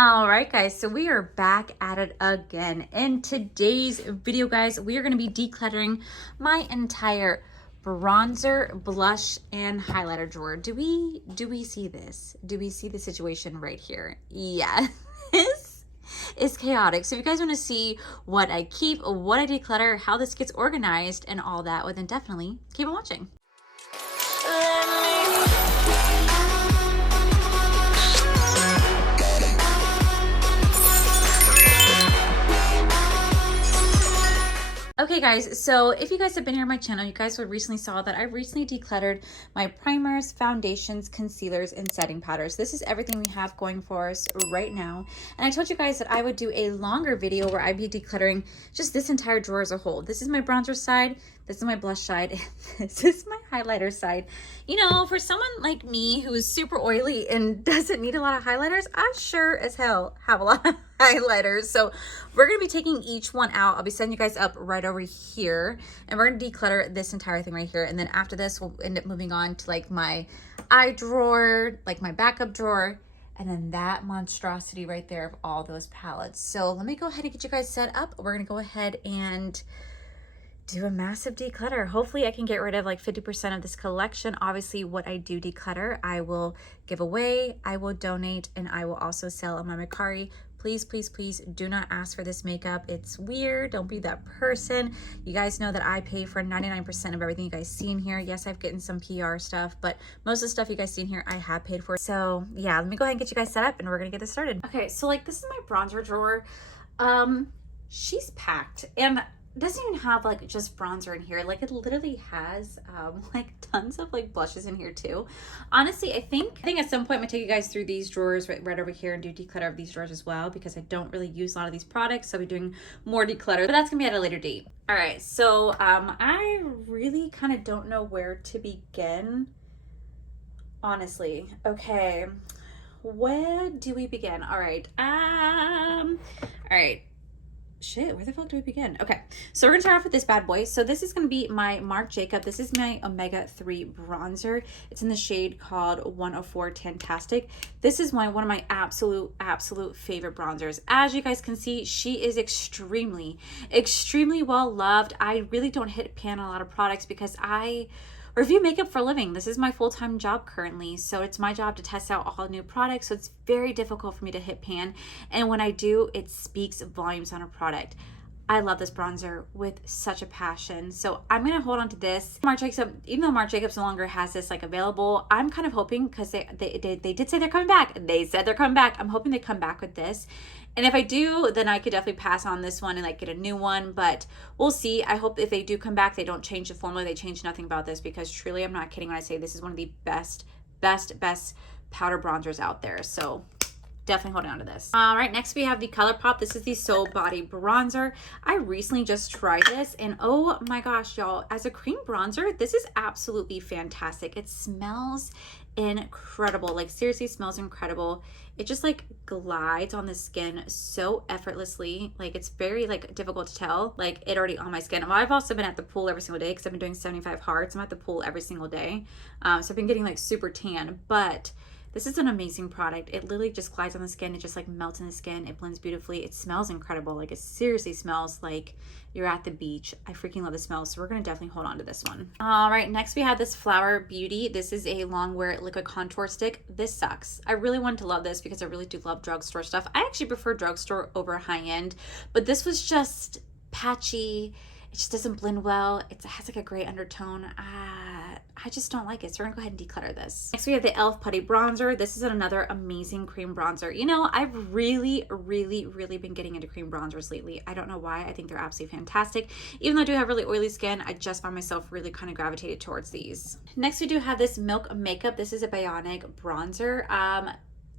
All right, guys, so we are back at it again. In today's video, guys, we are going to be decluttering my entire bronzer, blush, and highlighter drawer. Do we see this? Do we see the situation right here? Yeah, this is chaotic. So if you guys want to see what I keep, what I declutter, how this gets organized, and all that, well, then definitely keep on watching. Okay guys, so if you guys have been here on my channel, you guys would recently saw that I recently decluttered my primers, foundations, concealers, and setting powders. This is everything we have going for us right now. And I told you guys that I would do a longer video where I'd be decluttering just this entire drawer as a whole. This is my bronzer side, this is my blush side, and this is my highlighter side. You know, for someone like me who is super oily and doesn't need a lot of highlighters, I sure as hell have a lot of highlighters. So we're going to be taking each one out. I'll be setting you guys up right over here, and we're going to declutter this entire thing right here. And then after this, we'll end up moving on to like my eye drawer, like my backup drawer, and then that monstrosity right there of all those palettes. So let me go ahead and get you guys set up. We're going to go ahead and do a massive declutter. Hopefully I can get rid of like 50% of this collection. Obviously what I do declutter, I will give away, I will donate, and I will also sell on my Mercari. Please, please, please do not ask for this makeup. It's weird. Don't be that person. You guys know that I pay for 99% of everything you guys see in here. Yes, I've gotten some PR stuff, but most of the stuff you guys see in here, I have paid for. So yeah, let me go ahead and get you guys set up and we're gonna get this started. Okay, so like this is my bronzer drawer. She's packed and doesn't even have like just bronzer in here. Like it literally has like tons of like blushes in here too. Honestly, I think at some point I'm gonna take you guys through these drawers right over here and do declutter of these drawers as well, because I don't really use a lot of these products, so I'll be doing more declutter, but that's gonna be at a later date. All right, so I really kind of don't know where to begin, honestly. Okay, where do we begin? All right, shit, where the fuck do we begin? Okay, so we're gonna start off with this bad boy. So this is gonna be my Marc Jacob. This is my Omega 3 bronzer. It's in the shade called 104 Tantastic. This is one of my absolute favorite bronzers. As you guys can see, she is extremely well loved. I really don't hit pan on a lot of products because I review makeup for a living. This is my full-time job currently, so it's my job to test out all new products, so it's very difficult for me to hit pan, and when I do, it speaks volumes on a product. I love this bronzer with such a passion, so I'm gonna hold on to this. Marc Jacobs, even though Marc Jacobs no longer has this like available, I'm kind of hoping, because they did say they're coming back. They said they're coming back. I'm hoping they come back with this. And if I do, then I could definitely pass on this one and like get a new one, but we'll see. I hope if they do come back, they don't change the formula. They change nothing about this, because truly, I'm not kidding when I say this is one of the best powder bronzers out there. So definitely holding on to this. All right, next we have the ColourPop. This is the Soul Body Bronzer. I recently just tried this, and oh my gosh, y'all, as a cream bronzer, this is absolutely fantastic. It smells incredible. Like seriously smells incredible. It just like glides on the skin so effortlessly. Like it's very like difficult to tell like it already on my skin. Well, I've also been at the pool every single day because I've been doing 75 hard, so I'm at the pool every single day. So I've been getting like super tan, but this is an amazing product. It literally just glides on the skin. It just like melts in the skin. It blends beautifully. It smells incredible. Like it seriously smells like you're at the beach. I freaking love the smell. So we're going to definitely hold on to this one. All right. Next we have this Flower Beauty. This is a long wear liquid contour stick. This sucks. I really wanted to love this because I really do love drugstore stuff. I actually prefer drugstore over high end, but this was just patchy. It just doesn't blend well. It has like a gray undertone. I just don't like it. So we're gonna go ahead and declutter this. Next we have the e.l.f. Putty Bronzer. This is another amazing cream bronzer. You know, I've really been getting into cream bronzers lately. I don't know why. I think they're absolutely fantastic. Even though I do have really oily skin, I just found myself really kind of gravitated towards these. Next we do have this Milk Makeup. This is a Bionic bronzer.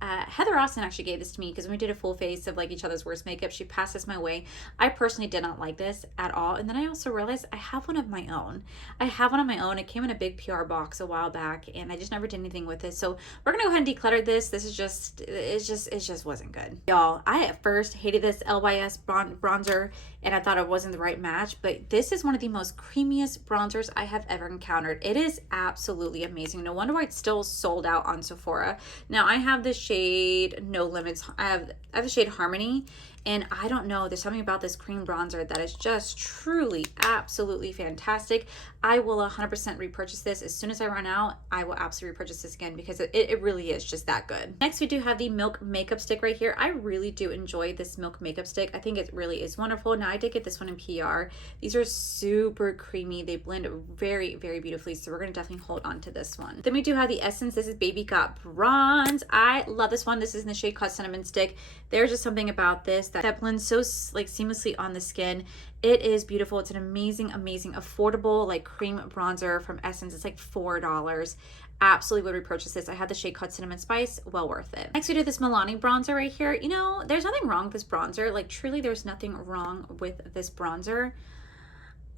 Heather Austin actually gave this to me because when we did a full face of like each other's worst makeup, she passed this my way. I personally did not like this at all. And then I also realized I have one of my own. It came in a big PR box a while back and I just never did anything with it. So we're gonna go ahead and declutter this. This is it just wasn't good. Y'all, I at first hated this LYS bronzer and I thought it wasn't the right match, but this is one of the most creamiest bronzers I have ever encountered. It is absolutely amazing. No wonder why it's still sold out on Sephora. Now I have this shade No Limits. I have the shade Harmony, and I don't know, there's something about this cream bronzer that is just truly absolutely fantastic. I will 100% repurchase this. As soon as I run out, I will absolutely repurchase this again because it really is just that good. Next, we do have the Milk Makeup Stick right here. I really do enjoy this Milk Makeup Stick. I think it really is wonderful. Now, I did get this one in PR. These are super creamy. They blend very, very beautifully, so we're going to definitely hold on to this one. Then we do have the Essence. This is Baby Got Bronze. I love this one. This is in the shade called Cinnamon Stick. There's just something about this that blends so like seamlessly on the skin. It is beautiful. It's an amazing, amazing, affordable like cream bronzer from Essence. It's like $4. Absolutely would repurchase this. I had the shade called Cinnamon Spice. Well worth it. Next, we do this Milani bronzer right here. You know, there's nothing wrong with this bronzer. Like, truly, there's nothing wrong with this bronzer.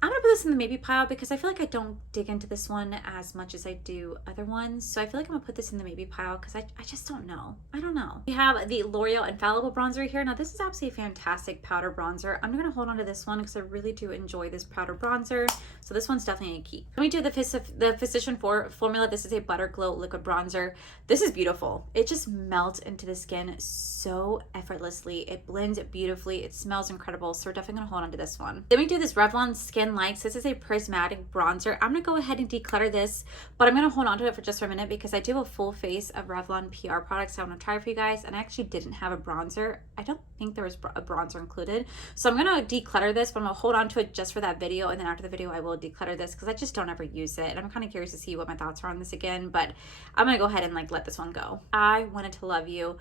I'm gonna put this in the maybe pile because I feel like I don't dig into this one as much as I do other ones. So I feel like I'm gonna put this in the maybe pile because I just don't know. I don't know. We have the L'Oreal Infallible bronzer here. Now this is absolutely a fantastic powder bronzer. I'm gonna hold on to this one because I really do enjoy this powder bronzer. So this one's definitely a keep. Then we do the Physician Formula. This is a Butter Glow liquid bronzer. This is beautiful. It just melts into the skin so effortlessly. It blends beautifully. It smells incredible. So we're definitely gonna hold on to this one. Then we do this Revlon Skin Likes. This is a prismatic bronzer. I'm gonna go ahead and declutter this, but I'm gonna hold on to it for just for a minute because I do have a full face of Revlon PR products I want to try for you guys, and I actually didn't have a bronzer. I don't think there was a bronzer included, so I'm gonna declutter this, but I'm gonna hold on to it just for that video, and then after the video I will declutter this because I just don't ever use it, and I'm kind of curious to see what my thoughts are on this again, but I'm gonna go ahead and like let this one go. I Wanted to Love You.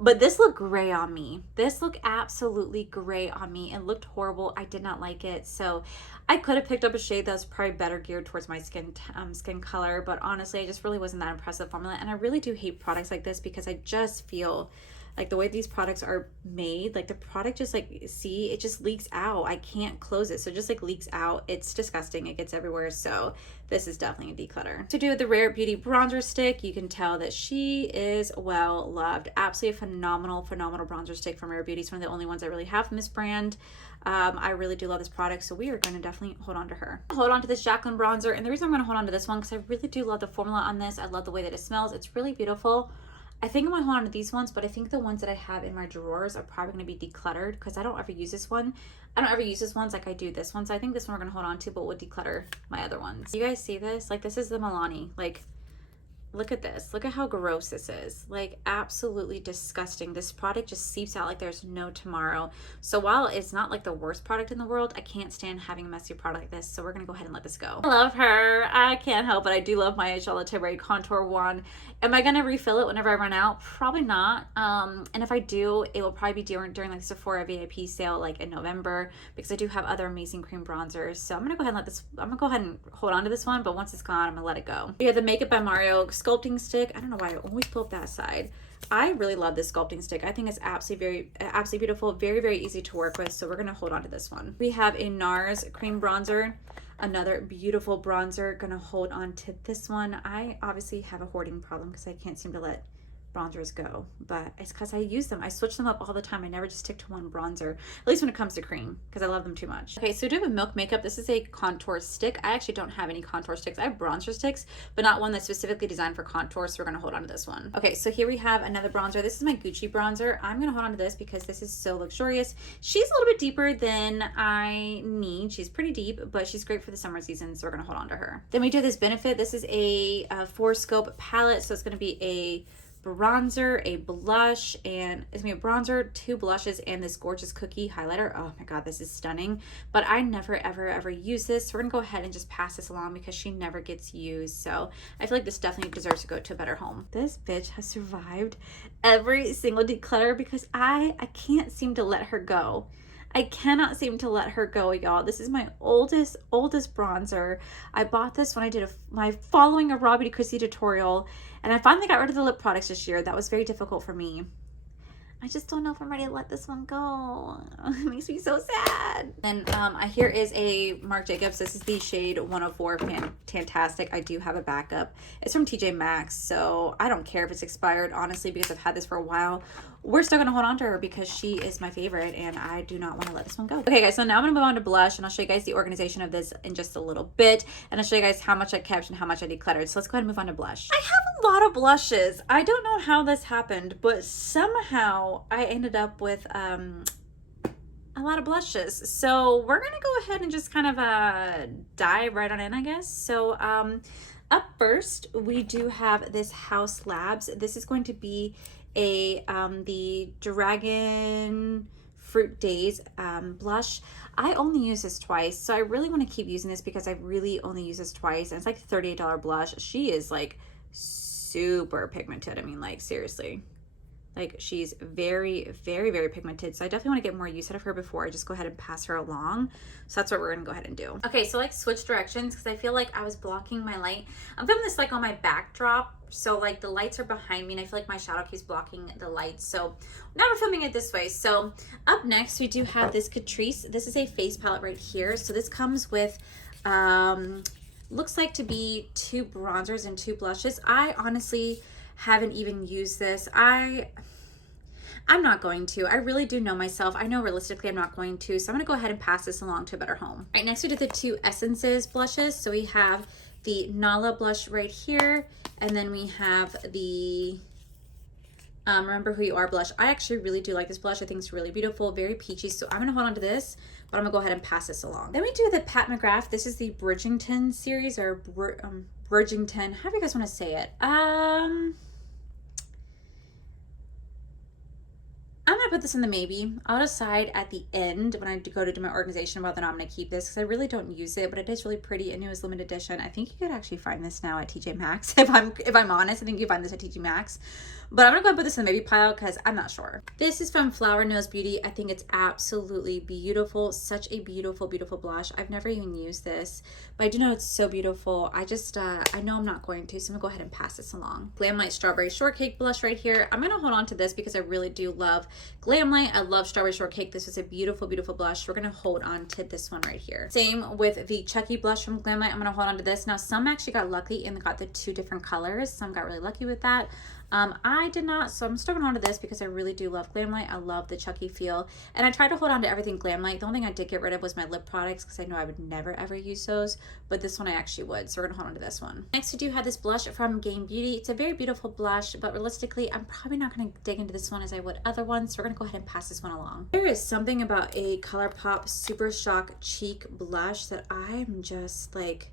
But this looked gray on me. This looked absolutely gray on me. It looked horrible. I did not like it. So I could have picked up a shade that was probably better geared towards my skin color. But honestly, I just really wasn't that impressed with the formula. And I really do hate products like this because I just feel like the way these products are made, like the product just like, see, it just leaks out. I can't close it. So it just like leaks out. It's disgusting. It gets everywhere. So this is definitely a declutter. To do with the Rare Beauty bronzer stick, you can tell that she is well loved. Absolutely a phenomenal, phenomenal bronzer stick from Rare Beauty. It's one of the only ones I really have from this brand. I really do love this product, so we are going to definitely hold on to her. Hold on to this Jaclyn bronzer, and the reason I'm going to hold on to this one because I really do love the formula on this. I love the way that it smells. It's really beautiful. I think I'm going to hold on to these ones, but I think the ones that I have in my drawers are probably going to be decluttered because I don't ever use this one. I don't ever use this ones like I do this one, so I think this one we're going to hold on to, but we'll declutter my other ones. You guys see this? Like, this is the Milani. Like, look at this. Look at how gross this is. Like, absolutely disgusting. This product just seeps out like there's no tomorrow. So while it's not like the worst product in the world, I can't stand having a messy product like this. So we're going to go ahead and let this go. I love her. I can't help it. I do love my Charlotte Tilbury Contour Wand. Am I going to refill it whenever I run out? Probably not. And if I do, it will probably be during like Sephora VIP sale like in November because I do have other amazing cream bronzers. So I'm going to go ahead and let this, I'm going to go ahead and hold on to this one, but once it's gone, I'm going to let it go. We have the Makeup by Mario sculpting stick. I don't know why I always pull up that side. I really love this sculpting stick. I think it's absolutely beautiful, very, very easy to work with. So we're going to hold on to this one. We have a NARS cream bronzer. Another beautiful bronzer. Gonna hold on to this one. I obviously have a hoarding problem because I can't seem to let bronzers go, but it's because I use them. I switch them up all the time. I never just stick to one bronzer, at least when it comes to cream, because I love them too much. Okay, so I do have a Milk Makeup. This is a contour stick. I actually don't have any contour sticks. I have bronzer sticks, but not one that's specifically designed for contour, so we're gonna hold on to this one. Okay, so here we have another bronzer. This is my Gucci bronzer. I'm gonna hold on to this because this is so luxurious. She's a little bit deeper than I need. She's pretty deep, but she's great for the summer season, so we're gonna hold on to her. Then we do this Benefit. This is a 4-scope palette, so it's gonna be a bronzer, a blush, and it's gonna be a bronzer, 2 blushes, and this gorgeous cookie highlighter. Oh my god, this is stunning, but I never ever use this, so we're gonna go ahead and just pass this along because she never gets used. So I feel like this definitely deserves to go to a better home. This bitch has survived every single declutter because I can't seem to let her go. I cannot seem to let her go, y'all. This is my oldest bronzer. I bought this when I did my Following a Raw Beauty Chrissy tutorial, and I finally got rid of the lip products this year. That was very difficult for me. I just don't know if I'm ready to let this one go. It makes me so sad. And here is a Marc Jacobs. This is the shade 104 Fantastic. I do have a backup. It's from TJ Maxx, so I don't care if it's expired, honestly, because I've had this for a while. we're still gonna hold on to her because she is my favorite and I do not want to let this one go. Okay guys, so now I'm gonna move on to blush and I'll show you guys the organization of this in just a little bit, and I'll show you guys how much I kept and how much I decluttered. So let's go ahead and move on to blush. I have a lot of blushes. I don't know how this happened, but somehow I ended up with a lot of blushes. So we're gonna go ahead and just kind of dive right on in, I guess. So up first we do have this House Labs. This is going to be a the Dragon Fruit Days blush. I only use this twice, so I really want to keep using this because I really only use this twice, and it's like $38 blush. She is like super pigmented. I mean, like seriously, like she's very, very, very pigmented. So I definitely want to get more use out of her before I just go ahead and pass her along. So that's what we're gonna go ahead and do. Okay, so like switch directions because I feel like I was blocking my light. I'm filming this like on my backdrop, so like the lights are behind me and I feel like my shadow keeps blocking the lights. So now we're filming it this way. So up next we do have this Catrice. This is a face palette right here. So this comes with looks like to be 2 bronzers and 2 blushes. I honestly haven't even used this. I'm not going to. I really do know myself. I know realistically I'm not going to. So I'm going to go ahead and pass this along to a better home. All right, next we did the 2 Essences blushes. So we have the Nala blush right here. And then we have the Remember Who You Are blush. I actually really do like this blush. I think it's really beautiful, very peachy. So I'm going to hold on to this, but I'm going to go ahead and pass this along. Then we do the Pat McGrath. This is the Bridgerton series, or Bridgerton. How do you guys want to say it? I'm gonna put this in the maybe. I'll decide at the end when I go to do my organization whether or not I'm gonna keep this because I really don't use it, but it is really pretty and it was limited edition. I think you could actually find this now at TJ Maxx. If I'm honest, I think you find this at TJ Maxx. But I'm gonna go and put this in the maybe pile because I'm not sure. This is from Flower Nose Beauty. I think it's absolutely beautiful. Such a beautiful, beautiful blush. I've never even used this, but I do know it's so beautiful. I just, I know I'm not going to, so I'm gonna go ahead and pass this along. Glamlite Strawberry Shortcake blush right here. I'm gonna hold on to this because I really do love Glamlite. I love Strawberry Shortcake. This is a beautiful, beautiful blush. We're gonna hold on to this one right here. Same with the Chucky blush from Glamlite. I'm gonna hold on to this. Now, some actually got lucky and got the 2 different colors. Some got really lucky with that. I did not, so I'm still going on to this because I really do love Glamlite. I love the Chucky feel, and I tried to hold on to everything Glamlite. The only thing I did get rid of was my lip products because I know I would never ever use those, but this one I actually would, so we're gonna hold on to this one. Next we do have this blush from Game Beauty. It's a very beautiful blush, but realistically I'm probably not gonna dig into this one as I would other ones, so we're gonna go ahead and pass this one along. There is something about a ColourPop Super Shock Cheek blush that I'm just like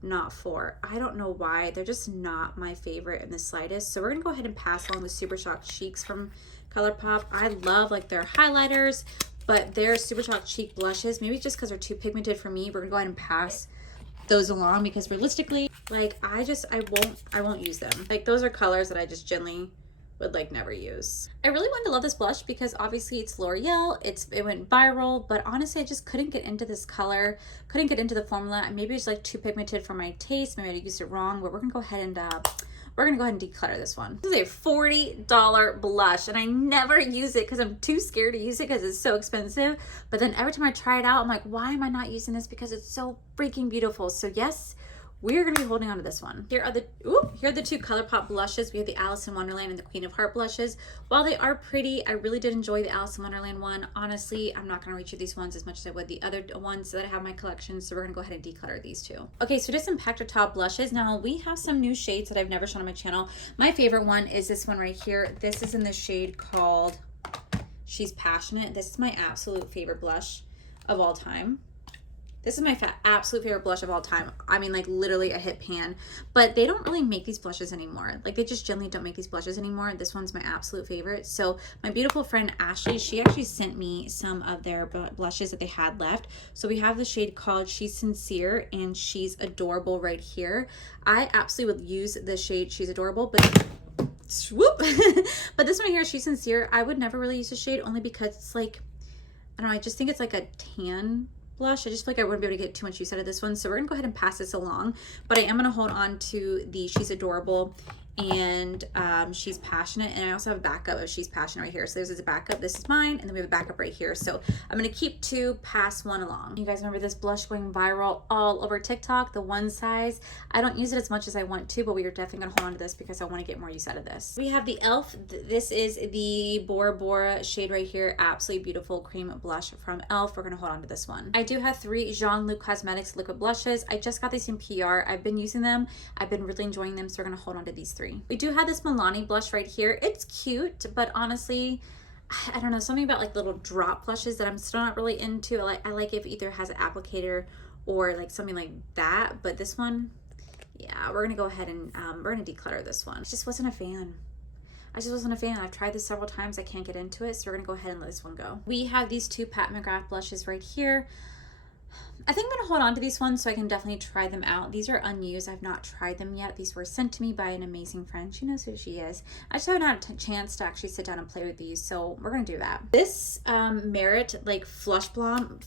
not for. I don't know why. They're just not my favorite in the slightest. So we're gonna go ahead and pass along the Super Shock Cheeks from ColourPop. I love like their highlighters, but their Super Shock Cheek blushes, maybe just because they're too pigmented for me, we're gonna go ahead and pass those along because realistically, like I won't use them. Like those are colors that I just generally would like never use. I really wanted to love this blush because obviously it's L'Oreal, it went viral, but honestly I just couldn't get into this color, couldn't get into the formula. Maybe it's like too pigmented for my taste, maybe I used it wrong, but we're gonna go ahead and declutter this one. This is a $40 blush and I never use it because I'm too scared to use it because it's so expensive, but then every time I try it out I'm like, why am I not using this? Because it's so freaking beautiful. So yes, we're going to be holding on to this one. Here are the 2 ColourPop blushes. We have the Alice in Wonderland and the Queen of Heart blushes. While they are pretty, I really did enjoy the Alice in Wonderland one. Honestly, I'm not going to reach through these ones as much as I would the other ones that I have in my collection, so we're going to go ahead and declutter these 2. Okay, so just some Pactitop blushes. Now, we have some new shades that I've never shown on my channel. My favorite one is this one right here. This is in the shade called She's Passionate. This is my absolute favorite blush of all time. This is my absolute favorite blush of all time. I mean, like literally a hit pan, but they don't really make these blushes anymore. Like they just generally don't make these blushes anymore. This one's my absolute favorite. So my beautiful friend Ashley, she actually sent me some of their blushes that they had left. So we have the shade called She's Sincere and She's Adorable right here. I absolutely would use the shade She's Adorable, but swoop. But this one here, She's Sincere, I would never really use the shade only because it's like, I don't know, I just think it's like a tan blush. I just feel like I wouldn't be able to get too much use out of this one, so we're gonna go ahead and pass this along, but I am gonna hold on to the She's Adorable and she's passionate, and I also have a backup of she's passionate right here. So this is a backup, this is mine, and then we have a backup right here. So I'm gonna keep 2, pass 1 along. You guys remember this blush going viral all over TikTok, the one size? I don't use it as much as I want to, but we are definitely gonna hold on to this because I want to get more use out of this. We have the e.l.f. This is the Bora Bora shade right here. Absolutely beautiful cream blush from e.l.f. We're gonna hold on to this one. I do have 3 Jean-Luc Cosmetics liquid blushes. I just got these in PR. I've been using them. I've been really enjoying them, so we're gonna hold on to these 3. We do have this Milani blush right here. It's cute, but honestly, I don't know, something about like little drop blushes that I'm still not really into. I like if either has an applicator or like something like that, but this one, yeah, we're gonna go ahead and we're gonna declutter this one. I just wasn't a fan. I've tried this several times. I can't get into it, so we're gonna go ahead and let this one go. We have these 2 Pat McGrath blushes right here. I think I'm gonna hold on to these ones so I can definitely try them out. These are unused. I've not tried them yet. These were sent to me by an amazing friend. She knows who she is. I just haven't had a chance to actually sit down and play with these, so we're gonna do that. This Merit like Flush Bomb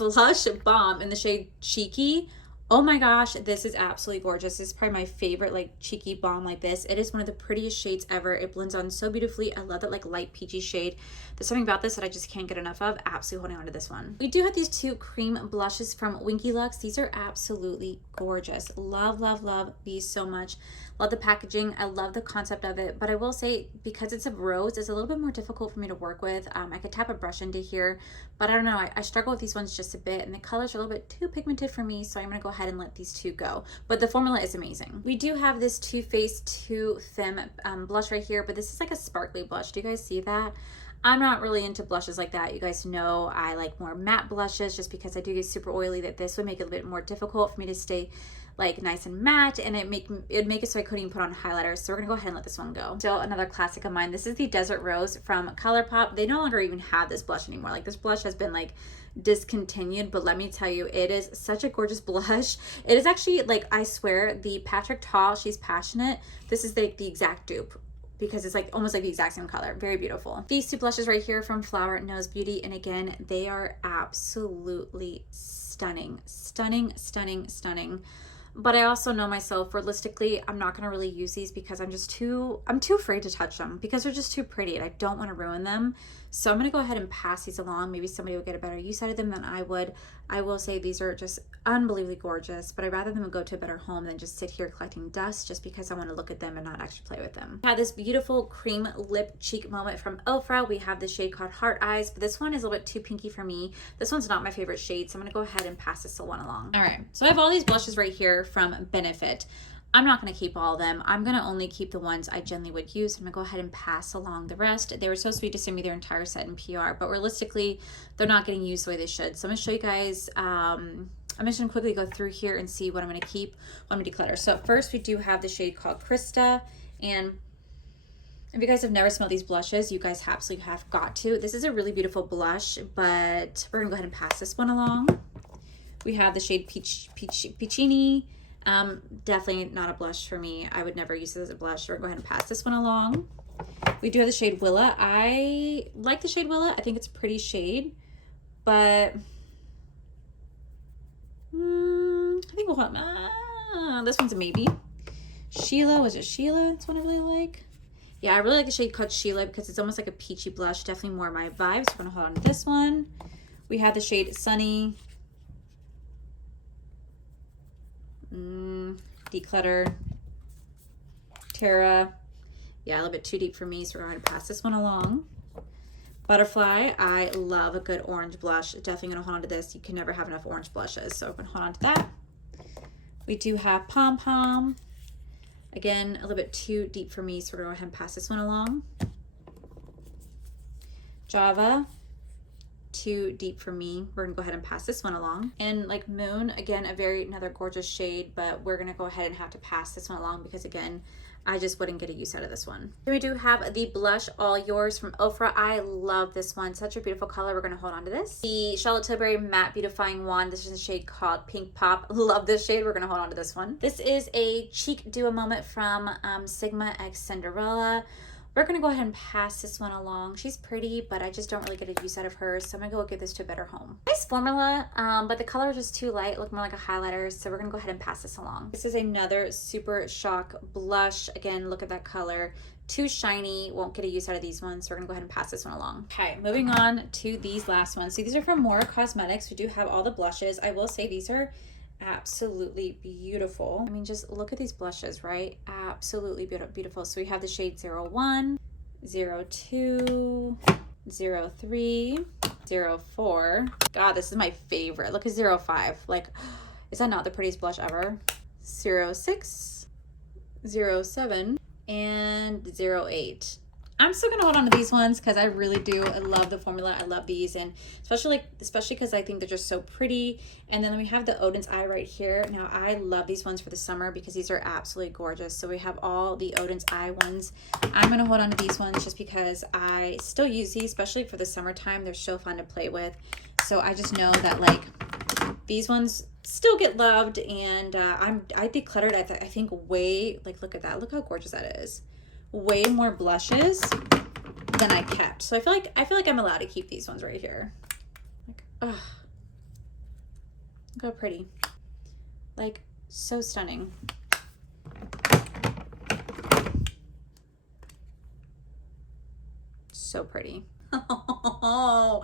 in the shade Cheeky. Oh my gosh, this is absolutely gorgeous. This is probably my favorite like cheeky balm like this. It is one of the prettiest shades ever. It blends on so beautifully. I love that like light peachy shade. There's something about this that I just can't get enough of. Absolutely holding on to this one. We do have these 2 cream blushes from Winky Lux. These are absolutely gorgeous. Love, love, love these so much. Love the packaging. I love the concept of it, but I will say because it's a rose, it's a little bit more difficult for me to work with. I could tap a brush into here, but I don't know. I struggle with these ones just a bit, and the colors are a little bit too pigmented for me, so I'm gonna go ahead and let these 2 go. But the formula is amazing. We do have this Too Faced Too Femme blush right here, but this is like a sparkly blush. Do you guys see that? I'm not really into blushes like that. You guys know I like more matte blushes just because I do get super oily, that this would make it a bit more difficult for me to stay like nice and matte, and it'd make it so I couldn't even put on highlighters. So we're gonna go ahead and let this one go. Still another classic of mine. This is the Desert Rose from ColourPop. They no longer even have this blush anymore. Like this blush has been like discontinued, but let me tell you, it is such a gorgeous blush. It is actually like, I swear, the Patrick Ta She's Passionate, this is like the exact dupe, because it's like almost like the exact same color. Very beautiful. These 2 blushes right here from Flower Knows Beauty, and again, they are absolutely stunning. Stunning, stunning, stunning. But I also know myself, realistically, I'm not gonna really use these because I'm too afraid to touch them because they're just too pretty and I don't wanna ruin them. So I'm gonna go ahead and pass these along. Maybe somebody will get a better use out of them than I would. I will say these are just unbelievably gorgeous, but I'd rather them go to a better home than just sit here collecting dust just because I wanna look at them and not actually play with them. We have this beautiful cream lip cheek moment from Ofra. We have the shade called Heart Eyes, but this one is a little bit too pinky for me. This one's not my favorite shade, so I'm gonna go ahead and pass this one along. All right, so I have all these blushes right here from Benefit. I'm not going to keep all of them. I'm going to only keep the ones I generally would use. I'm going to go ahead and pass along the rest. They were so sweet to send me their entire set in PR, but realistically, they're not getting used the way they should. So I'm going to show you guys, I'm just going to quickly go through here and see what I'm going to keep, what I'm going to declutter. So first, we do have the shade called Krista, and if you guys have never smelled these blushes, you guys absolutely have got to. This is a really beautiful blush, but we're going to go ahead and pass this one along. We have the shade Peachini. Definitely not a blush for me. I would never use this as a blush. We're going to go ahead and pass this one along. We do have the shade Willa. I like the shade Willa. I think it's a pretty shade, but I think we'll this one's a maybe. Sheila, was it Sheila? That's one I really like. Yeah, I really like the shade called Sheila because it's almost like a peachy blush. Definitely more my vibe. So we're going to hold on to this one. We have the shade Sunny. Declutter, Terra. Yeah, a little bit too deep for me, so we're going to pass this one along. Butterfly, I love a good orange blush. Definitely going to hold on to this. You can never have enough orange blushes, so I'm going to hold on to that. We do have Pom Pom. Again, a little bit too deep for me, so we're going to go ahead and pass this one along. Java, too deep for me. We're gonna go ahead and pass this one along. And like Moon, again, another gorgeous shade, but we're gonna go ahead and have to pass this one along because again, I just wouldn't get a use out of this one. Then we do have the blush All Yours from Ofra. I love this one. Such a beautiful color. We're going to hold on to this. The Charlotte Tilbury Matte Beautifying Wand. This is a shade called Pink Pop. Love this shade. We're going to hold on to this one. This is a cheek duo moment from Sigma X Cinderella. We're gonna go ahead and pass this one along. She's pretty, but I just don't really get a use out of her, so I'm gonna go give this to a better home. Nice formula, but the color is just too light, look more like a highlighter, so we're gonna go ahead and pass this along. This is another Super Shock blush. Again, look at that color. Too shiny, won't get a use out of these ones, so we're gonna go ahead and pass this one along. Okay, moving on to these last ones. So these are from More Cosmetics. We do have all the blushes. I will say these are absolutely beautiful. I mean, just look at these blushes, right? Absolutely beautiful. So we have the shade 01, 02, 03, 04. God, this is my favorite. Look at 05. Like, is that not the prettiest blush ever? 06, 07, and 08. I'm still gonna hold on to these ones because I really do. I love the formula. I love these, and especially because I think they're just so pretty. And then we have the Odin's Eye right here. Now I love these ones for the summer because these are absolutely gorgeous. So we have all the Odin's Eye ones. I'm gonna hold on to these ones just because I still use these, especially for the summertime. They're so fun to play with. So I just know that like these ones still get loved, and I decluttered. I think way, like, look at that. Look how gorgeous that is. Way more blushes than I kept. So I feel like I'm allowed to keep these ones right here. Like, ugh. Look how pretty. Like, so stunning. So pretty. Oh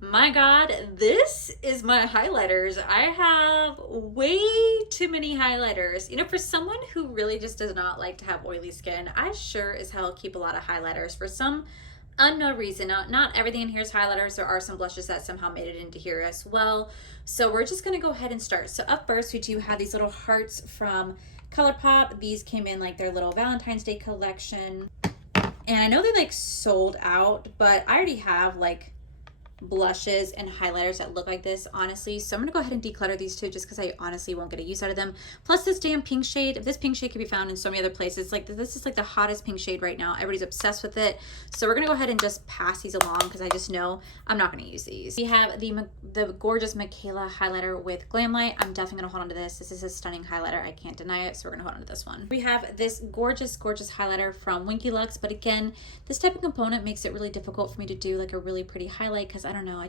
my God, this is my highlighters. I have way too many highlighters. You know, for someone who really just does not like to have oily skin, I sure as hell keep a lot of highlighters for some unknown reason. Not everything in here is highlighters. There are some blushes that somehow made it into here as well. So we're just gonna go ahead and start. So up first, we do have these little hearts from ColourPop. These came in like their little Valentine's Day collection. And I know they like sold out, but I already have like blushes and highlighters that look like this, honestly. So I'm gonna go ahead and declutter these two just because I honestly won't get a use out of them. Plus this damn pink shade. If this pink shade can be found in so many other places, like this is like the hottest pink shade right now. Everybody's obsessed with it. So we're gonna go ahead and just pass these along because I just know I'm not gonna use these. We have the gorgeous Michaela highlighter with Glam Light. I'm definitely gonna hold on to this. This is a stunning highlighter. I can't deny it. So we're gonna hold on to this one. We have this gorgeous highlighter from Winky Lux, but again, this type of component makes it really difficult for me to do like a really pretty highlight because I don't know,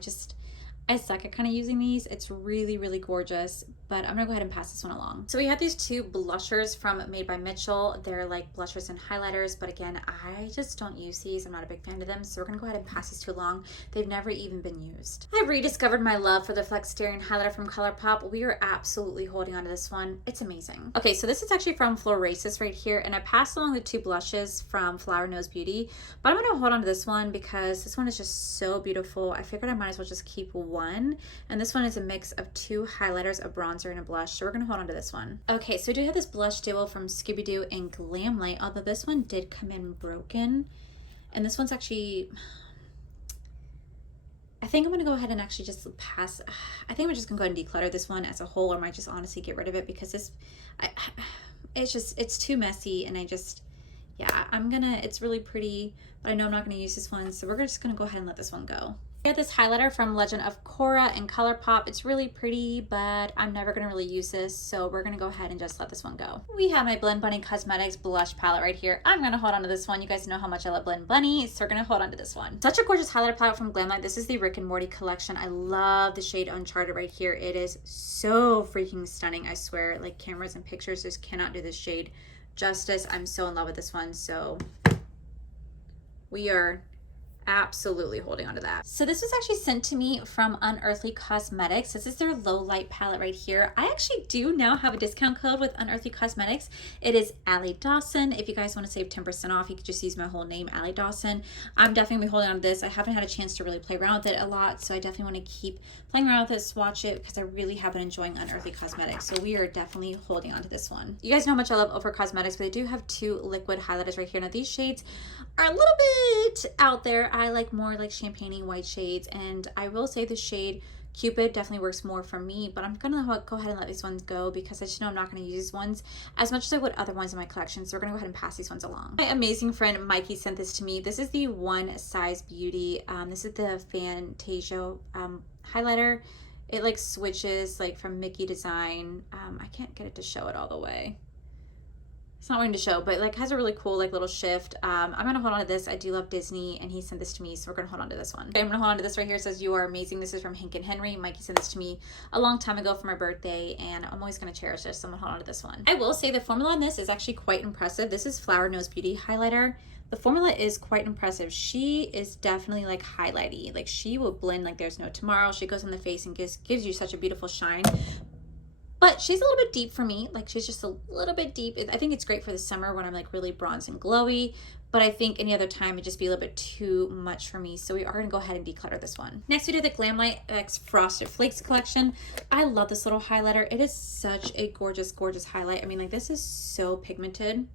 I suck at kind of using these. It's really, really gorgeous, but I'm gonna go ahead and pass this one along. So we have these two blushers from Made by Mitchell. They're like blushers and highlighters, but again, I just don't use these. I'm not a big fan of them, so we're gonna go ahead and pass these two along. They've never even been used. I've rediscovered my love for the Flexterian highlighter from ColourPop. We are absolutely holding on to this one. It's amazing. Okay, so this is actually from Florasis right here, and I passed along the two blushes from Flower Knows Beauty, but I'm gonna hold on to this one because this one is just so beautiful. I figured I might as well just keep one, and this one is a mix of two highlighters, a bronzer, and a blush, so we're gonna hold on to this one. Okay, so we do have this blush duo from Scooby-Doo and Glam Light, although this one did come in broken, and this one's actually, I think I'm gonna go ahead and actually just pass. I think we're just gonna go ahead and declutter this one as a whole, or might just honestly get rid of it because this, it's too messy, and yeah, it's really pretty, but I know I'm not gonna use this one, so we're just gonna go ahead and let this one go. I have this highlighter from Legend of Korra and ColourPop. It's really pretty, but I'm never gonna really use this, so we're gonna go ahead and just let this one go. We have my Blend Bunny Cosmetics blush palette right here. I'm gonna hold on to this one. You guys know how much I love Blend Bunny, so we're gonna hold on to this one. Such a gorgeous highlighter palette from Glam Light. This is the Rick and Morty collection. I love the shade Uncharted right here. It is so freaking stunning. I swear, like, cameras and pictures just cannot do this shade justice. I'm so in love with this one, so we are absolutely holding on to that. So this was actually sent to me from Unearthly Cosmetics. This is their low light palette right here. I actually do now have a discount code with Unearthly Cosmetics. It is Allie Dawson. If you guys want to save 10% off, you could just use my whole name, Allie Dawson. I'm definitely gonna be holding on to this. I haven't had a chance to really play around with it a lot, so I definitely want to keep playing around with it, swatch it, because I really have been enjoying Unearthly Cosmetics. So we are definitely holding on to this one. You guys know how much I love Over Cosmetics, but they do have two liquid highlighters right here. Now these shades are a little bit out there. I like more like champagne-y white shades, and I will say the shade Cupid definitely works more for me, but I'm gonna go ahead and let these ones go because I just know I'm not gonna use these ones as much as I would other ones in my collection, so we're gonna go ahead and pass these ones along. My amazing friend Mikey sent this to me. This is the One Size Beauty. This is the Fantasia highlighter. It like switches like from Mickey Design. I can't get it to show it all the way. it's not wanting to show, but like has a really cool like little shift. I'm gonna hold on to this. I do love Disney and he sent this to me, so we're gonna hold on to this one. Okay, I'm gonna hold on to this right here. It says, "You are amazing." This is from Hank and Henry. Mikey sent this to me a long time ago for my birthday and I'm always gonna cherish this, so I'm gonna hold on to this one. I will say the formula on this is actually quite impressive. This is Flower Nose Beauty highlighter. The formula is quite impressive. She is definitely like highlighty. Like she will blend like there's no tomorrow. She goes on the face and gives you such a beautiful shine. But she's a little bit deep for me. Like she's just a little bit deep. I think it's great for the summer when I'm like really bronze and glowy. But I think any other time it'd just be a little bit too much for me. So we are gonna go ahead and declutter this one. Next we do the Glam Light X Frosted Flakes collection. I love this little highlighter. It is such a gorgeous, gorgeous highlight. I mean, like this is so pigmented.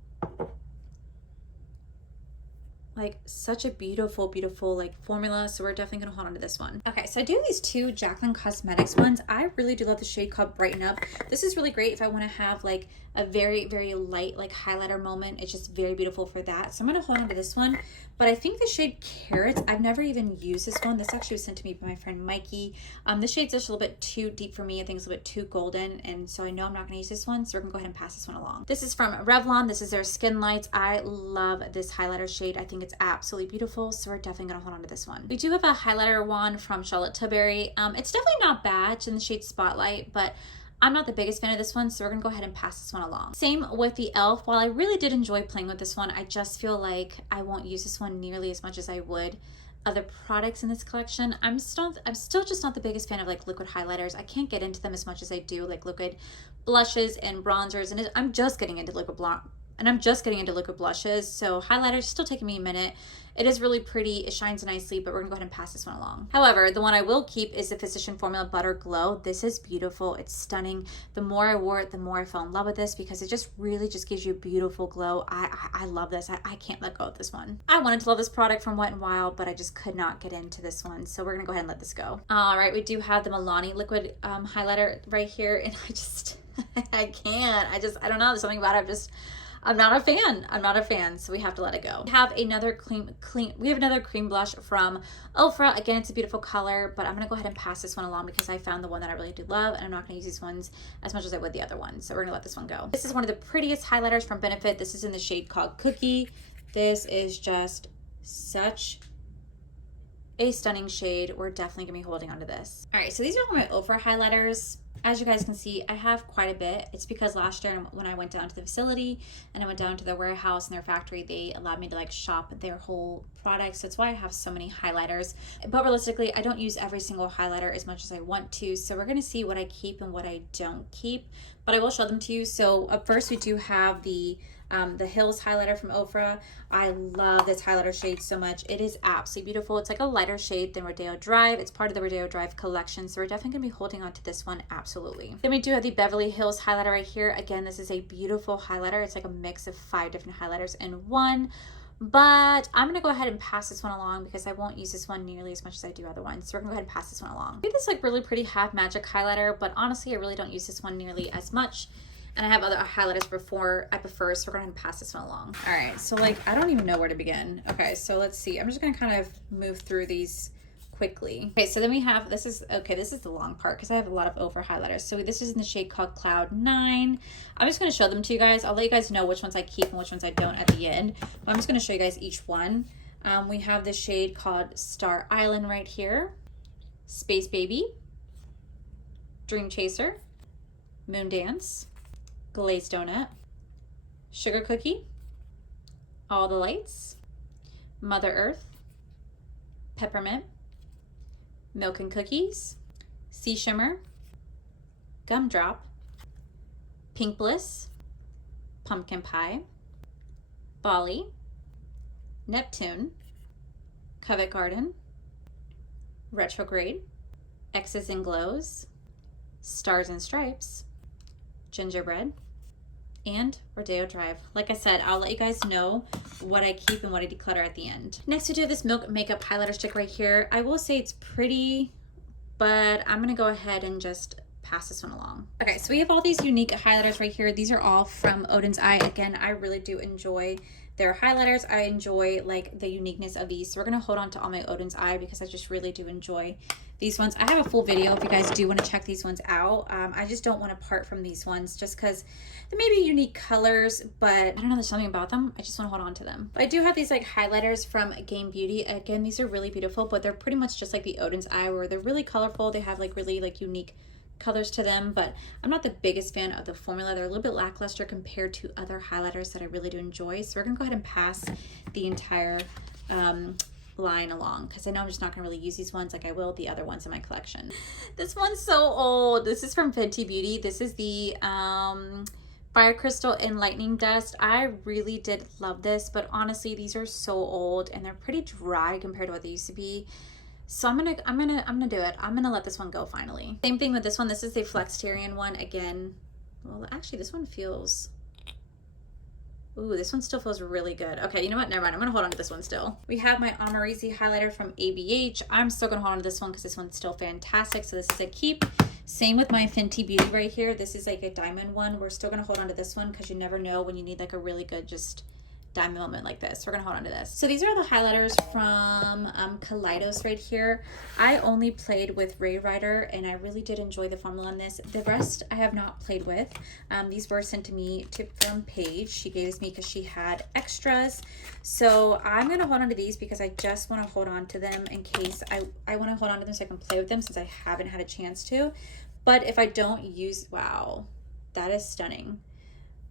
Like such a beautiful, beautiful like formula. So we're definitely gonna hold on to this one. Okay, so I do these two Jaclyn Cosmetics ones. I really do love the shade called Brighten Up. This is really great if I wanna have like a very, very light like highlighter moment. It's just very beautiful for that. So I'm gonna hold on to this one. But I think the shade Carrots, I've never even used this one. This actually was sent to me by my friend Mikey. This shade's just a little bit too deep for me. I think it's a little bit too golden. And so I know I'm not gonna use this one. So we're gonna go ahead and pass this one along. This is from Revlon. This is their Skin Lights. I love this highlighter shade. I think it's absolutely beautiful. So we're definitely gonna hold on to this one. We do have a highlighter wand from Charlotte Tilbury. It's definitely not bad. It's in the shade Spotlight, but I'm not the biggest fan of this one, so we're gonna go ahead and pass this one along. Same with the e.l.f. While I really did enjoy playing with this one, I just feel like I won't use this one nearly as much as I would other products in this collection. I'm still just not the biggest fan of like liquid highlighters. I can't get into them as much as I do like liquid blushes and bronzers, and I'm just getting into liquid blushes. So highlighters still taking me a minute. It is really pretty. It shines nicely, but we're gonna go ahead and pass this one along. However, the one I will keep is the Physician Formula Butter Glow. This is beautiful. It's stunning. The more I wore it, the more I fell in love with this because it just really just gives you a beautiful glow. I love this. I can't let go of this one. I wanted to love this product from Wet n Wild, but I just could not get into this one. So we're gonna go ahead and let this go. All right, we do have the Milani liquid highlighter right here, and I just, I can't. I don't know. There's something about it. I'm not a fan, so we have to let it go. We have another cream blush from Ofra. Again, it's a beautiful color, but I'm gonna go ahead and pass this one along because I found the one that I really do love, and I'm not gonna use these ones as much as I would the other ones. So we're gonna let this one go. This is one of the prettiest highlighters from Benefit. This is in the shade called Cookie. This is just such a stunning shade. We're definitely gonna be holding on to this. All right, so these are all my Ofra highlighters. As you guys can see, I have quite a bit. It's because last year when I went down to the facility and I went down to their warehouse and their factory, they allowed me to like shop their whole products. So that's why I have so many highlighters. But realistically, I don't use every single highlighter as much as I want to. So we're gonna see what I keep and what I don't keep, but I will show them to you. So up first, we do have the Hills highlighter from Ofra. I love this highlighter shade so much. It is absolutely beautiful. It's like a lighter shade than Rodeo Drive. It's part of the Rodeo Drive collection, so we're definitely gonna be holding on to this one, absolutely. Then we do have the Beverly Hills highlighter right here. Again, this is a beautiful highlighter. It's like a mix of 5 different highlighters in one, but I'm gonna go ahead and pass this one along because I won't use this one nearly as much as I do other ones. So we're gonna go ahead and pass this one along. I have this like really pretty Half Magic highlighter, but honestly, I really don't use this one nearly as much. And I have other highlighters before I prefer, so we're going to pass this one along. All right, so like, I don't even know where to begin. Okay, so let's see. I'm just going to kind of move through these quickly. Okay, so then we have, this is the long part because I have a lot of Ofra highlighters. So this is in the shade called Cloud 9. I'm just going to show them to you guys. I'll let you guys know which ones I keep and which ones I don't at the end. But I'm just going to show you guys each one. We have this shade called Star Island right here. Space Baby. Dream Chaser. Moon Dance. Glazed Donut, Sugar Cookie, All the Lights, Mother Earth, Peppermint, Milk and Cookies, Sea Shimmer, Gumdrop, Pink Bliss, Pumpkin Pie, Bali, Neptune, Covent Garden, Retrograde, X's and Glows, Stars and Stripes, Gingerbread, and Rodeo Drive. Like I said, I'll let you guys know what I keep and what I declutter at the end. Next, we do this Milk Makeup highlighter stick right here. I will say it's pretty, but I'm gonna go ahead and just pass this one along. Okay, so we have all these unique highlighters right here. These are all from Odin's Eye. Again, I really do enjoy They're highlighters. I enjoy like the uniqueness of these. So we're going to hold on to all my Odin's Eye because I just really do enjoy these ones. I have a full video if you guys do want to check these ones out. I just don't want to part from these ones just because they may be unique colors, but I don't know, there's something about them. I just want to hold on to them. But I do have these like highlighters from Game Beauty. Again, these are really beautiful, but they're pretty much just like the Odin's Eye where they're really colorful. They have like really like unique colors to them, but I'm not the biggest fan of the formula. They're a little bit lackluster compared to other highlighters that I really do enjoy. So we're gonna go ahead and pass the entire line along because I know I'm just not gonna really use these ones like I will the other ones in my collection. This one's so old. This is from Fenty Beauty. This is the Fire Crystal and Lightning Dust. I really did love this, but honestly these are so old and they're pretty dry compared to what they used to be. So I'm gonna do it. I'm gonna let this one go finally. Same thing with this one. This is the Flexterian one again. Well, actually this one feels, ooh, this one still feels really good. Okay, you know what? Never mind. I'm gonna hold on to this one still. We have my Amarizi highlighter from ABH. I'm still gonna hold on to this one because this one's still fantastic. So this is a keep. Same with my Fenty Beauty right here. This is like a diamond one. We're still gonna hold on to this one because you never know when you need like a really good just diamond moment like this. We're gonna hold on to this. So these are the highlighters from Kaleidos right here. I only played with Ray Rider and I really did enjoy the formula on this. The rest I have not played with. These were sent to me from Paige. She gave this me because she had extras. So I'm gonna hold on to these because I just want to hold on to them in case I want to hold on to them so I can play with them since I haven't had a chance to. But if I don't use, wow, that is stunning.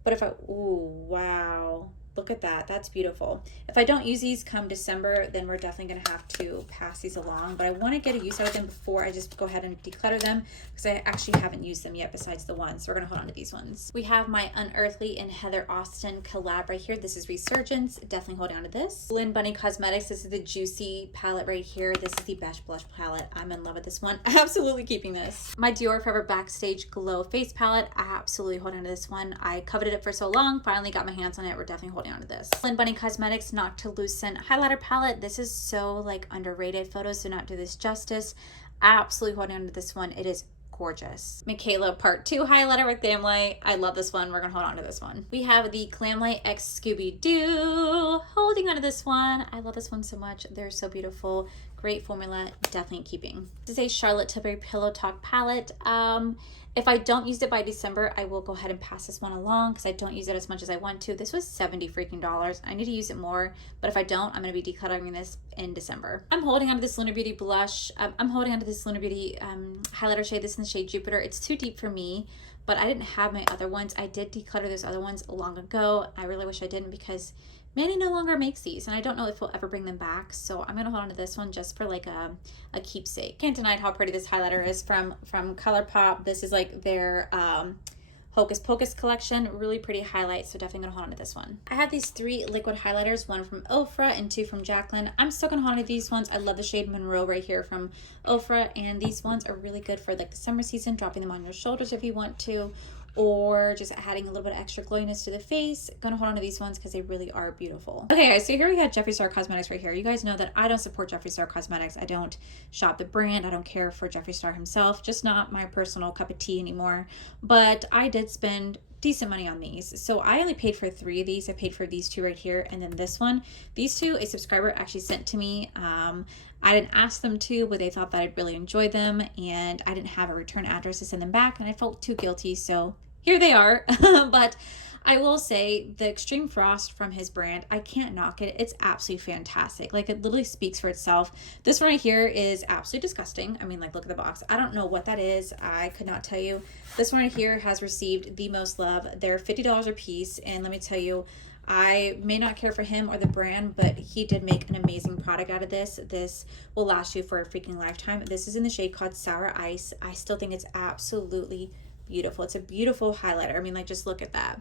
But if I, ooh, wow. Look at that. That's beautiful. If I don't use these come December, then we're definitely going to have to pass these along. But I want to get a use out of them before I just go ahead and declutter them because I actually haven't used them yet besides the ones. So we're going to hold on to these ones. We have my Unearthly and Heather Austin collab right here. This is Resurgence. Definitely hold on to this. Lynn Bunny Cosmetics. This is the Juicy palette right here. This is the Best Blush palette. I'm in love with this one. Absolutely keeping this. My Dior Forever Backstage Glow Face palette. Absolutely hold on to this one. I coveted it for so long. Finally got my hands on it. We're definitely holding on to this. Lynn Bunny Cosmetics Noctilucent highlighter palette. This is so like underrated. Photos do not do this justice. Absolutely holding on to this one. It is gorgeous. Michaela Part 2 highlighter with Glamlight. I love this one. We're gonna hold on to this one. We have the Glamlight X Scooby-Doo. Holding on to this one. I love this one so much. They're so beautiful. Great formula. Definitely keeping. This is a Charlotte Tilbury Pillow Talk palette. If I don't use it by December, I will go ahead and pass this one along because I don't use it as much as I want to. This was $70 freaking. I need to use it more, but if I don't, I'm going to be decluttering this in December. I'm holding on to this Lunar Beauty blush. I'm holding on to this Lunar Beauty highlighter shade. This is in the shade Jupiter. It's too deep for me, but I didn't have my other ones. I did declutter those other ones long ago. I really wish I didn't because Manny no longer makes these and I don't know if we'll ever bring them back, so I'm gonna hold on to this one just for like a keepsake. Can't deny how pretty this highlighter is from ColourPop. This is like their Hocus Pocus collection. Really pretty highlight, so definitely gonna hold on to this one. I have these 3 liquid highlighters, one from Ofra and 2 from Jaclyn. I'm still gonna hold on to these ones. I love the shade Monroe right here from Ofra, and these ones are really good for like the summer season, dropping them on your shoulders if you want to, or just adding a little bit of extra glowiness to the face. Gonna hold on to these ones because they really are beautiful. Okay guys, so here we got Jeffree Star Cosmetics right here. You guys know that I don't support Jeffree Star Cosmetics. I don't shop the brand. I don't care for Jeffree Star himself. Just not my personal cup of tea anymore. But I did spend decent money on these. So I only paid for 3 of these. I paid for these 2 right here and then this one. These 2 a subscriber actually sent to me. I didn't ask them to, but they thought that I'd really enjoy them and I didn't have a return address to send them back and I felt too guilty, so here they are. But I will say the Extreme Frost from his brand, I can't knock it. It's absolutely fantastic. Like, it literally speaks for itself. This one right here is absolutely disgusting. I mean, like, look at the box. I don't know what that is. I could not tell you. This one right here has received the most love. They're $50 a piece, and let me tell you, I may not care for him or the brand, but he did make an amazing product out of this. This will last you for a freaking lifetime. This is in the shade called Sour Ice. I still think it's absolutely beautiful. It's a beautiful highlighter. I mean, like, just look at that.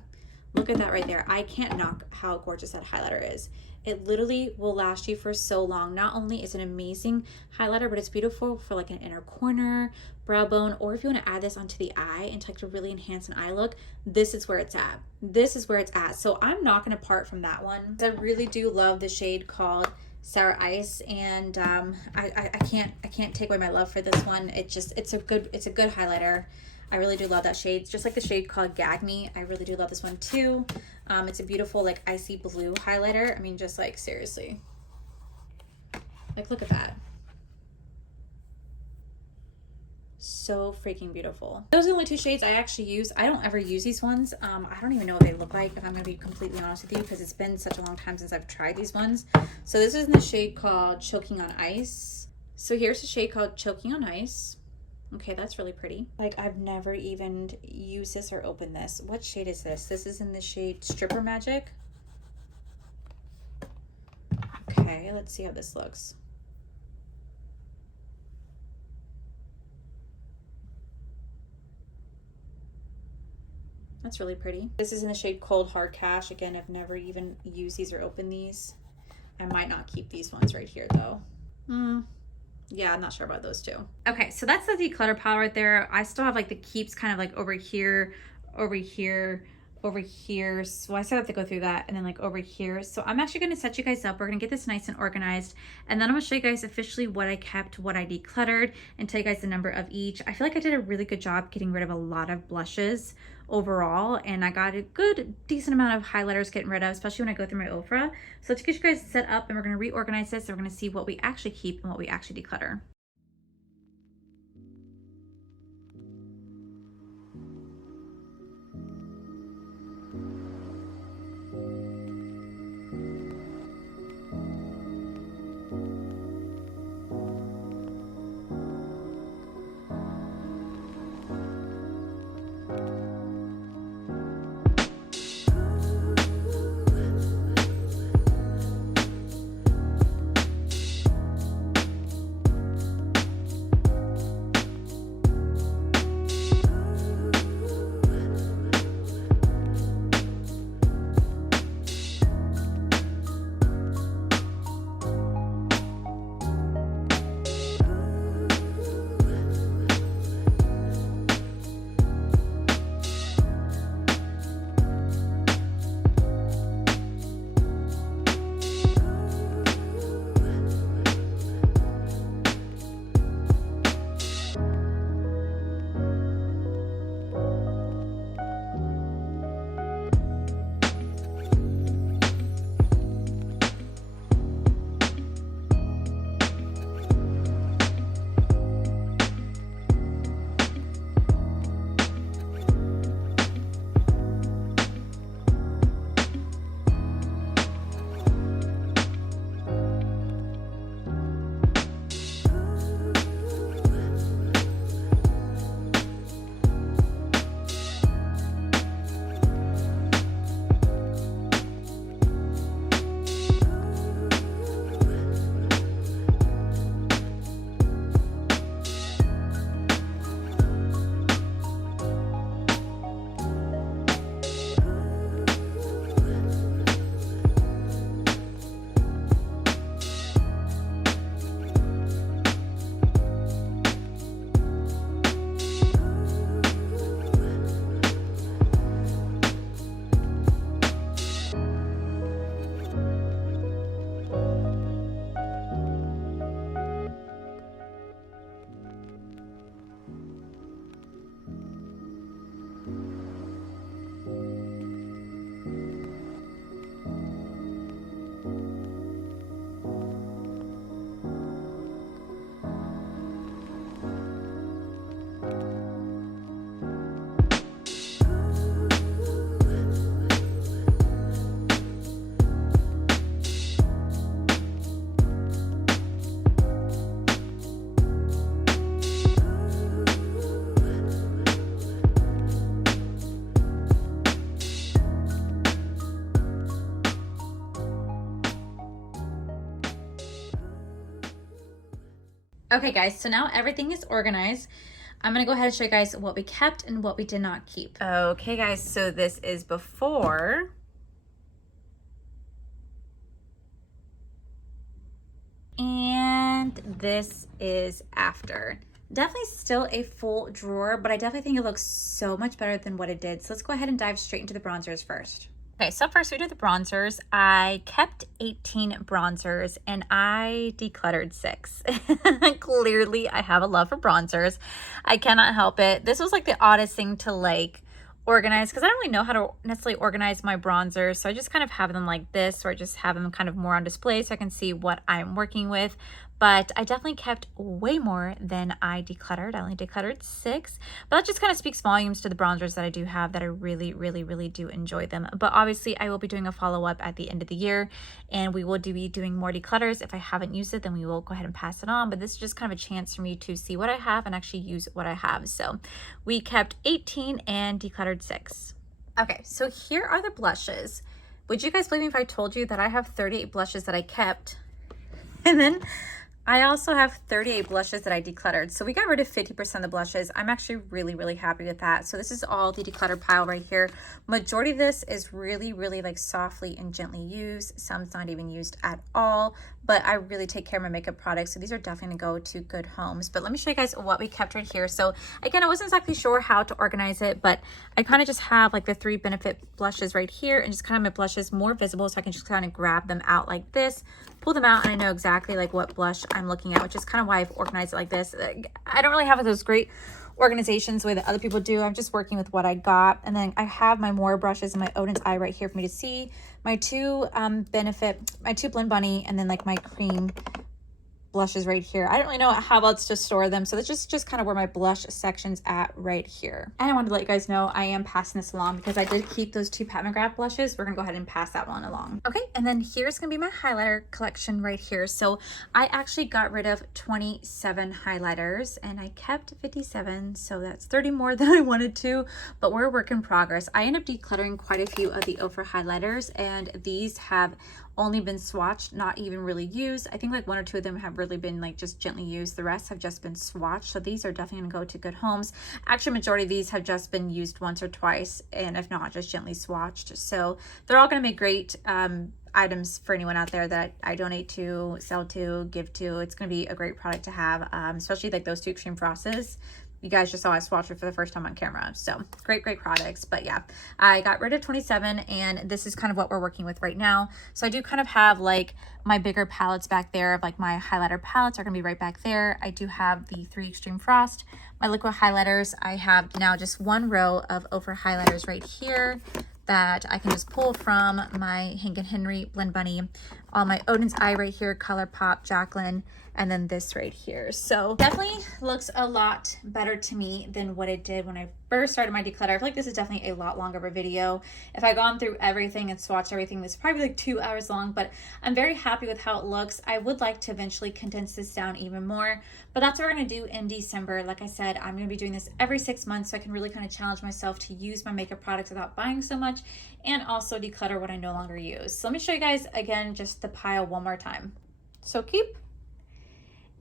Look at that right there. I can't knock how gorgeous that highlighter is. It literally will last you for so long. Not only is it an amazing highlighter, but it's beautiful for like an inner corner, brow bone, or if you want to add this onto the eye and to really enhance an eye look, this is where it's at. This is where it's at. So I'm not going to part from that one. I really do love the shade called Sour Ice, and I can't take away my love for this one. It's a good highlighter. I really do love that shade. It's just like the shade called Gag Me. I really do love this one too. It's a beautiful like icy blue highlighter. I mean, just like seriously. Like, look at that. So freaking beautiful. Those are the only two shades I actually use. I don't ever use these ones. I don't even know what they look like, if I'm going to be completely honest with you, because it's been such a long time since I've tried these ones. So this is in the shade called Choking on Ice. So here's the shade called Choking on Ice. Okay, that's really pretty. Like, I've never even used this or opened this. What shade is this? This is in the shade Stripper Magic. Okay, let's see how this looks. That's really pretty. This is in the shade Cold Hard Cash. Again, I've never even used these or opened these. I might not keep these ones right here though. Yeah, I'm not sure about those two. Okay, so that's the declutter pile right there. I still have like the keeps kind of like over here, over here, over here. So I still have to go through that, and then like over here. So I'm actually going to set you guys up. We're going to get this nice and organized, and then I'm going to show you guys officially what I kept, what I decluttered, and tell you guys the number of each. I feel like I did a really good job getting rid of a lot of blushes overall, and I got a good decent amount of highlighters getting rid of, especially when I go through my Ofra. So let's get you guys set up, and we're going to reorganize this, and we're going to see what we actually keep and what we actually declutter. Okay guys, so now everything is organized. I'm gonna go ahead and show you guys what we kept and what we did not keep. Okay guys, so this is before. And this is after. Definitely still a full drawer, but I definitely think it looks so much better than what it did. So let's go ahead and dive straight into the bronzers first. Okay, so first we do the bronzers. I kept 18 bronzers and I decluttered 6. Clearly, I have a love for bronzers. I cannot help it. This was like the oddest thing to like organized because I don't really know how to necessarily organize my bronzers. So I just kind of have them like this, or just have them kind of more on display so I can see what I'm working with. But I definitely kept way more than I decluttered. I only decluttered 6, but that just kind of speaks volumes to the bronzers that I do have, that I really, really, really do enjoy them. But obviously I will be doing a follow-up at the end of the year, and we will be doing more declutters. If I haven't used it, then we will go ahead and pass it on. But this is just kind of a chance for me to see what I have and actually use what I have. So we kept 18 and decluttered 6. Okay, so here are the blushes. Would you guys believe me if I told you that I have 38 blushes that I kept? And then I also have 38 blushes that I decluttered. So we got rid of 50% of the blushes. I'm actually really, really happy with that. So this is all the decluttered pile right here. Majority of this is really, really like softly and gently used. Some's not even used at all, but I really take care of my makeup products. So these are definitely gonna go to good homes. But let me show you guys what we kept right here. So again, I wasn't exactly sure how to organize it, but I kind of just have like the 3 benefit blushes right here, and just kind of my blushes more visible so I can just kind of grab them out like this, pull them out, and I know exactly like what blush I'm looking at, which is kind of why I've organized it like this. I don't really have those great organizations the way that other people do. I'm just working with what I got. And then I have my more brushes and my Odin's Eye right here for me to see. My 2 my 2 Blend Bunny, and then like my cream blushes right here. I don't really know how else to store them, so that's just kind of where my blush section's at right here. And I wanted to let you guys know I am passing this along because I did keep those 2 Pat McGrath blushes. We're gonna go ahead and pass that one along. Okay, and then here's gonna be my highlighter collection right here. So I actually got rid of 27 highlighters and I kept 57, so that's 30 more than I wanted to, but we're a work in progress. I ended up decluttering quite a few of the Ofra highlighters, and these have only been swatched, not even really used. I think like 1 or 2 of them have really been like just gently used. The rest have just been swatched. So these are definitely gonna go to good homes. Actually, majority of these have just been used once or twice, and if not, just gently swatched. So they're all gonna make great items for anyone out there that I donate to, sell to, give to. It's gonna be a great product to have, especially like those 2 Extreme Frostes. You guys just saw I swatched it for the first time on camera. So great, great products. But yeah, I got rid of 27, and this is kind of what we're working with right now. So I do kind of have like my bigger palettes back there, of like my highlighter palettes are gonna be right back there. I do have the 3 Extreme Frost, my liquid highlighters. I have now just 1 row of Ofra highlighters right here that I can just pull from my Hank and Henry Blend Bunny, all my Odin's Eye right here, ColourPop, Jacqueline, and then this right here. So definitely looks a lot better to me than what it did when I first started my declutter. I feel like this is definitely a lot longer of a video. If I gone through everything and swatched everything, this is probably like 2 hours long, but I'm very happy with how it looks. I would like to eventually condense this down even more, but that's what we're gonna do in December. Like I said, I'm gonna be doing this every 6 months so I can really kind of challenge myself to use my makeup products without buying so much, and also declutter what I no longer use. So let me show you guys again just the pile one more time. So keep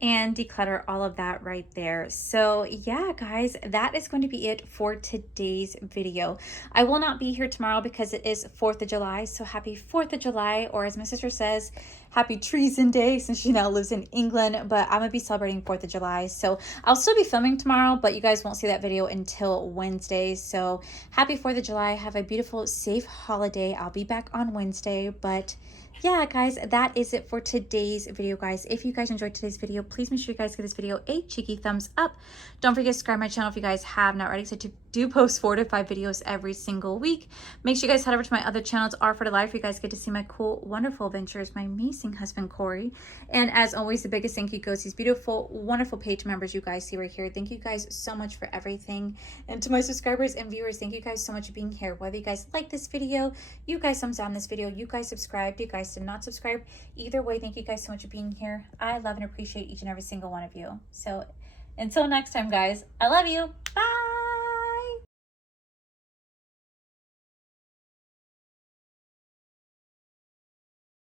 and declutter all of that right there. So yeah, guys, that is going to be it for today's video. I will not be here tomorrow because it is 4th of July. So happy 4th of July, or as my sister says, happy Treason Day, since she now lives in England. But I'm gonna be celebrating 4th of July. So I'll still be filming tomorrow, but you guys won't see that video until Wednesday. So happy 4th of July. Have a beautiful, safe holiday. I'll be back on Wednesday, but yeah, guys, that is it for today's video, guys. If you guys enjoyed today's video, please make sure you guys give this video a cheeky thumbs up. Don't forget to subscribe to my channel if you guys have not already, because I do post 4 to 5 videos every single week. Make sure you guys head over to my other channels, R for the Life, where you guys get to see my cool, wonderful adventures, my amazing husband, Corey. And as always, the biggest thank you goes to these beautiful, wonderful page members you guys see right here. Thank you guys so much for everything. And to my subscribers and viewers, thank you guys so much for being here. Whether you guys like this video, you guys thumbs down this video, you guys subscribed, you guys did not subscribe. Either way, thank you guys so much for being here. I love and appreciate each and every single one of you. So until next time, guys, I love you.